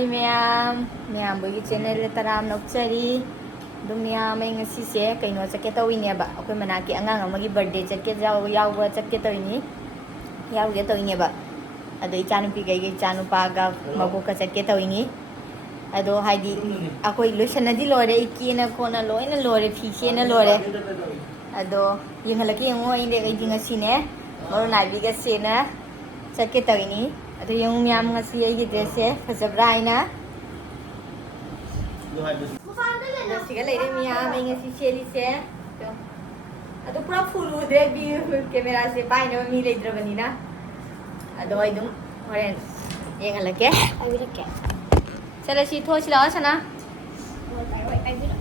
Hi ma'am, ma'am boy channel taram nokchari. Dum ma'am ay ngasi se kaino chake tawini ba. Akoy manaki angang amagi birthday chake yawa chake tawini. Yawge tawini ba. Ado ichanu pi gai ichanu paga mabuka chake tawini. Ado haidi akoy lotion di lore ikina kona loina lore phise na lore. Ado yingalaki yango inde gai ngasi ne. Moro naibi ga se na chake tawini. Ado yung ma'am ngasi ay dress e fajabra aina. Siga lady ma'am ay ngasi sheli se. Ado pura full udre bi camera se pai na mi ledra banina. Ado ay dum horen yang alake. I will get. Chala si tho sila sana. I will.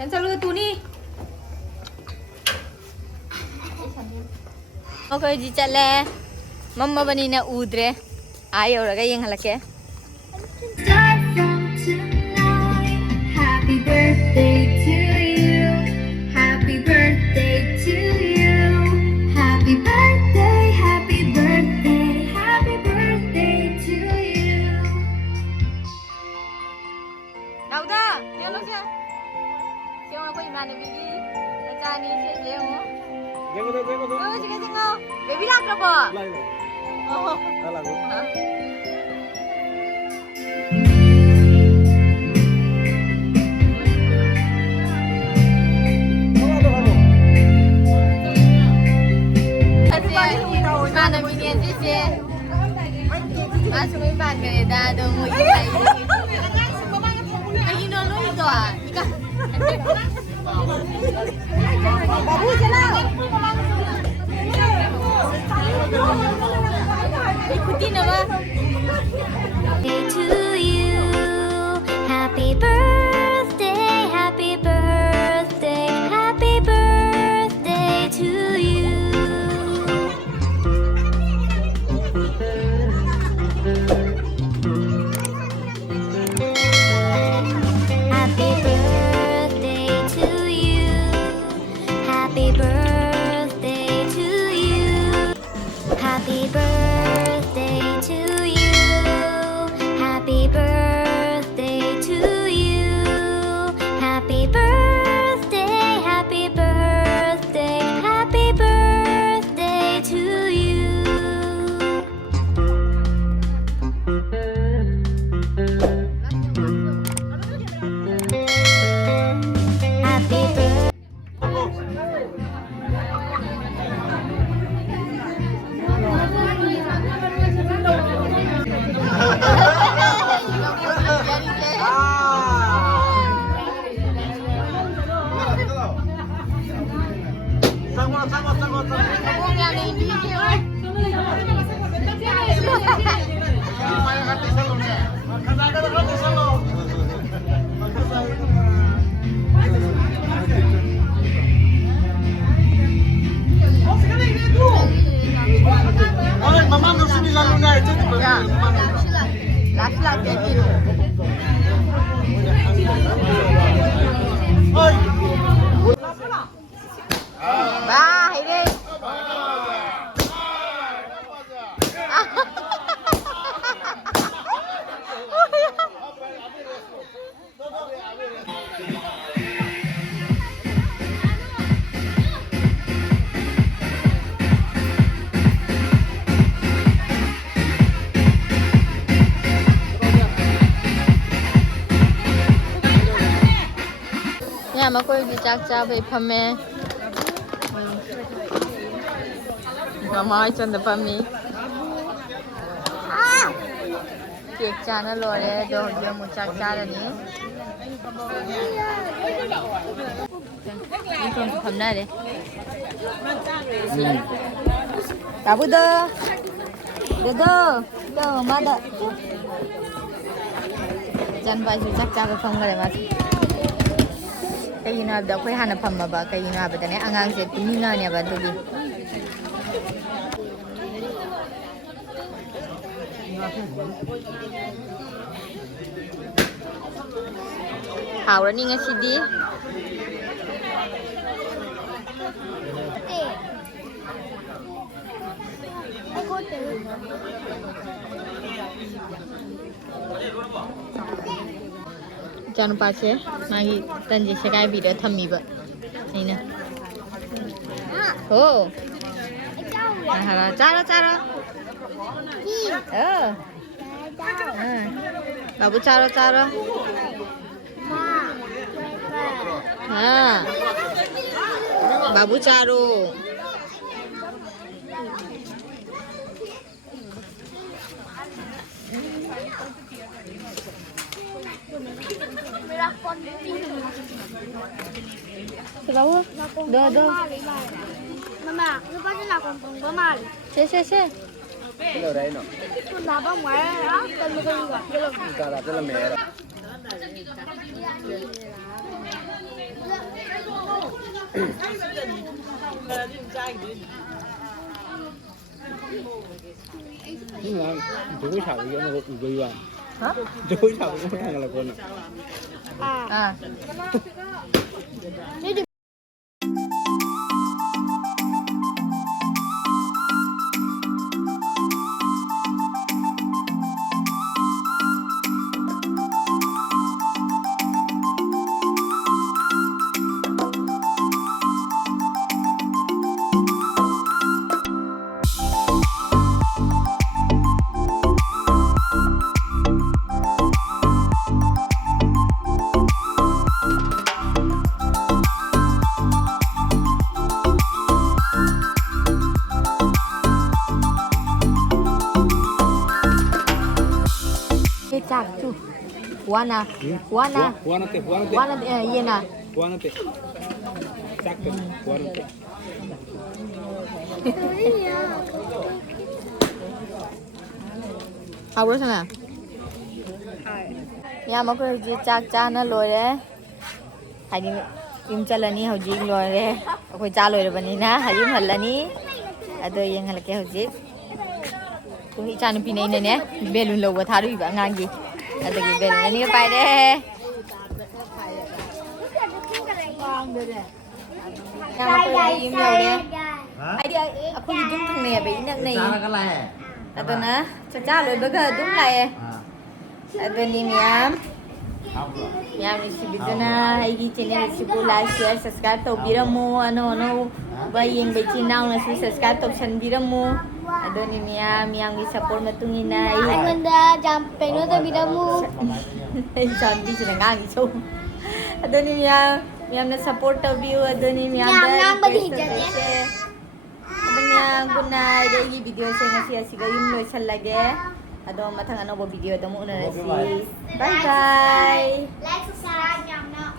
Kan selalu tu ni. Okay, ji chale. Mama bani na udre. Ayo raga yang halake. Happy birthday to you. Happy birthday to you. Happy birthday, happy birthday, happy birthday to you. Nào da, dia lo sia. Siapa aku iman baby. Macam ni saya mo. Jangan tu. Oh, jangan jangan. Baby nak apa? Lain. Oh. Lagu. Mana minian je? Masuk iban ke dah ada mu ikai. Lagi dulu itu ah. Ika. Babu jalan. Ikuti nama. To you, happy birthday, happy birthday, happy birthday to you. Happy birthday to you. Happy birthday to you. Happy birthday to you. Happy birthday to you. Happy birthday, happy birthday, happy birthday to you. Happy birthday. Mama no sini lalu naik je. Laki-laki gitu. Oi. Bah, ini. Nhà mà cô đi chắc cha về phẩm mẹ. Mà mai chân được phẩm mi. Cake cha nó rồi đấy, đồ giờ một chắc cha rồi nhỉ. Ini tuh phẩm này đấy. Tahu dah. Dah. Dah, mana? Jangan baju chắc cha về phẩm cái này kay yun daw ko'y hanap pa ba kay yun ba tani angang set tuminga niya ba tugi hawra ni nga si di Jangan lupa sih, magi tanji sekai video thami ba. Ini. Oh. Nah, cara. Oh. Babu cara. Babu caro. Tahu? Do. Mama, lu pasti nak kompong mali. Se. Cái lều đấy nó. Con đá bóng ngoài đó, con mới con gọi. Cả là cái là mẹ đó. Nhưng mà chú cái thằng nó cũng vui vào. Hả? Chú cái thằng nó là con. À. Cak tu. Warna. Warna Iya na. Warna teh. Cak tuh, warna teh. Học rồi sao nào? Nhà mà có gì chắc cha nó lôi đấy. Hay đi im cha là ni học gì lôi đấy. ਕੋਈ cha lôi rồi bani na. Hay im hal là ni. Ado yang hal ke học gì. Cũng cha nó pin này nè. Belun lâu quá thà đi bạn ngang gì. Ado cái belun này phải đấy. Nhà mà có gì im nhiều đấy. Ai đi aku hidup thằng này bị nặng này. Cara cái này. Ado na. Cha lôi bây giờ đúng lại. Ado ni miam. Yang isi video na aigi channel isi like share subscribe tau biramu ano bayang bacinaw na subscribe tau san biramu ado ni miam yang isi support matungin na Anh mình đã chạm phải nói tôi bị đau mu. chan di sila ngang iso ado ni miam na support tau view ado ni miam Ngang ba di dyan eh? ado miam good night aigi video sa ngasi asiga yung loisal lagi ado matang ano ba video ado mo una na si bye bye Like, subscribe, nhầm nào.